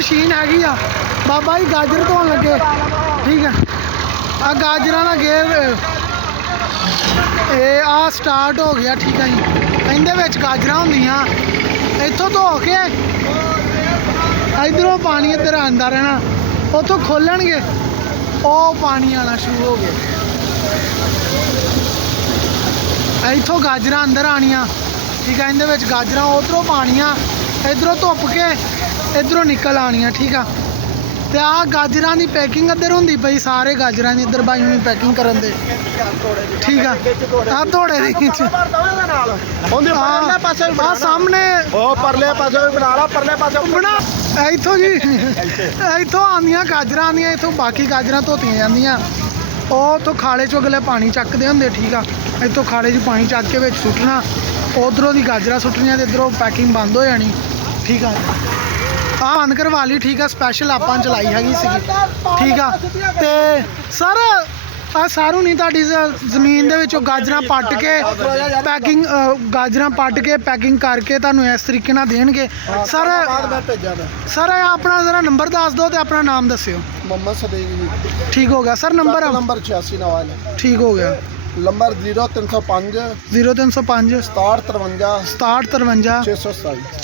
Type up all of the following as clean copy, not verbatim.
Machine हैगी आ बाबा जी गाजर धोन लगे ठीक है। आ गाजर का गेयर आ स्टार्ट हो गया ठीक है जी। इहदे विच गाजर होंदियां इत्थों धो के इधरों पानी इधर आंदा रहना उतों खोलणगे वो पानी आना शुरू हो गया। इत्थों गाजर अंदर आनियां ठीक है। इहदे विच गाजर उधरों पानियां इधरों धुप के इधरों निकल आनियां ठीक है। तो आ गाजर की पैकिंग अदर होंदी पई सारे गाजर की इधर भाई में पैकिंग करन दे ठीक है। आ थोड़े सामने बना इत्थों जी इत्थों आंदियां गाजर आंदियां इत्थों बाकी गाजर धोतियां जांदियां तो खाले चो अगले पानी चकते होंगे ठीक है। इत्थों खाले च पानी चक के विच सुट्टना उधरों दी गाजर सुट्टनियां ते इधरों पैकिंग बंद हो जानी ठीक है। हाँ बंद करवा ली ठीक है। स्पैशल आपां चलाई हैगी सी ठीक है। तो सर आ सारू नहीं ताड़ी जमीन दे विचों गाजरां पट के पैकिंग गाजरां पट के पैकिंग करके तुहानूं इस तरीके नाल देणगे सर। सर अपना जरा नंबर दस दो तो अपना नाम दस्सिओ। मोहम्मद सदीक ठीक हो गया सर। नंबर 86 ठीक हो गया। नंबर 0305 6753 6753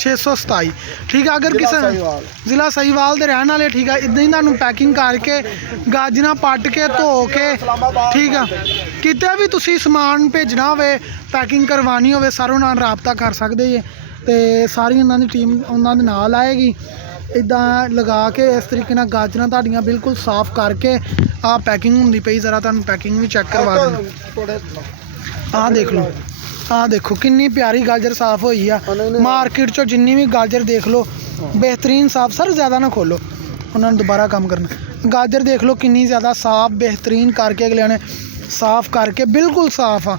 627 ठीक है। अगर किसी जिला सहीवाल के रहने वाले ठीक है इदां ही तुहानूं पैकिंग करके गाजरां पट के धो के ठीक है किते भी तुसीं समान भेजना होवे पैकिंग करवानी होवे सर उन्हां नाल राबता कर सकदे जे ते सारी उन्हां दी टीम उन्हां दे नाल आएगी। इदां लगा के इस तरीके नाल गाजरां तुहाडीआं बिल्कुल साफ करके आ पैकिंग होंदी पई जरा तुहानूं पैकिंग भी चेक करवा देना। आ देख लो आ देखो कितनी प्यारी गाजर साफ हुई है। मार्केट चो जिन्नी भी गाजर देख लो बेहतरीन साफ सर ज़्यादा ना खोलो उन्होंने दोबारा काम करना। गाजर देख लो कितनी ज़्यादा साफ बेहतरीन करके अगले ने साफ करके बिल्कुल साफ आ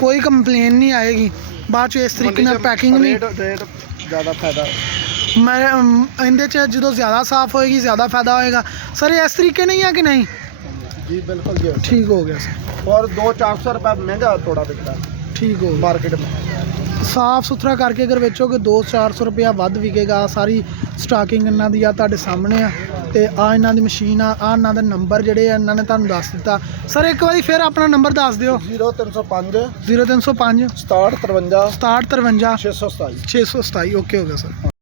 कोई कंप्लेन नहीं आएगी। बाद इस तरीके पैकिंग भी ज़्यादा फायदा मैं इहदे च जो ज़्यादा साफ होएगी ज़्यादा फायदा होएगा सर। इस तरीके नहीं है कि नहीं जी बिल्कुल जी ठीक हो गया सर। और 200-400 रुपये महंगा थोड़ा बिकता है ठीक हो मार्केट में। साफ सुथरा करके अगर बेचोगे 200-400 रुपया वध विकेगा। सारी स्टाकिंग इन्हां दी आ तुहाडे सामने आ ते आ इन्हां दी मशीन आ इन्हां दे नंबर जिहड़े आ इन्हां ने तुहानूं दस दित्ता। सर एक बारी फिर अपना नंबर दस दिओ। 0305 0305 6753 6753 627 627 ओके हो गया सर।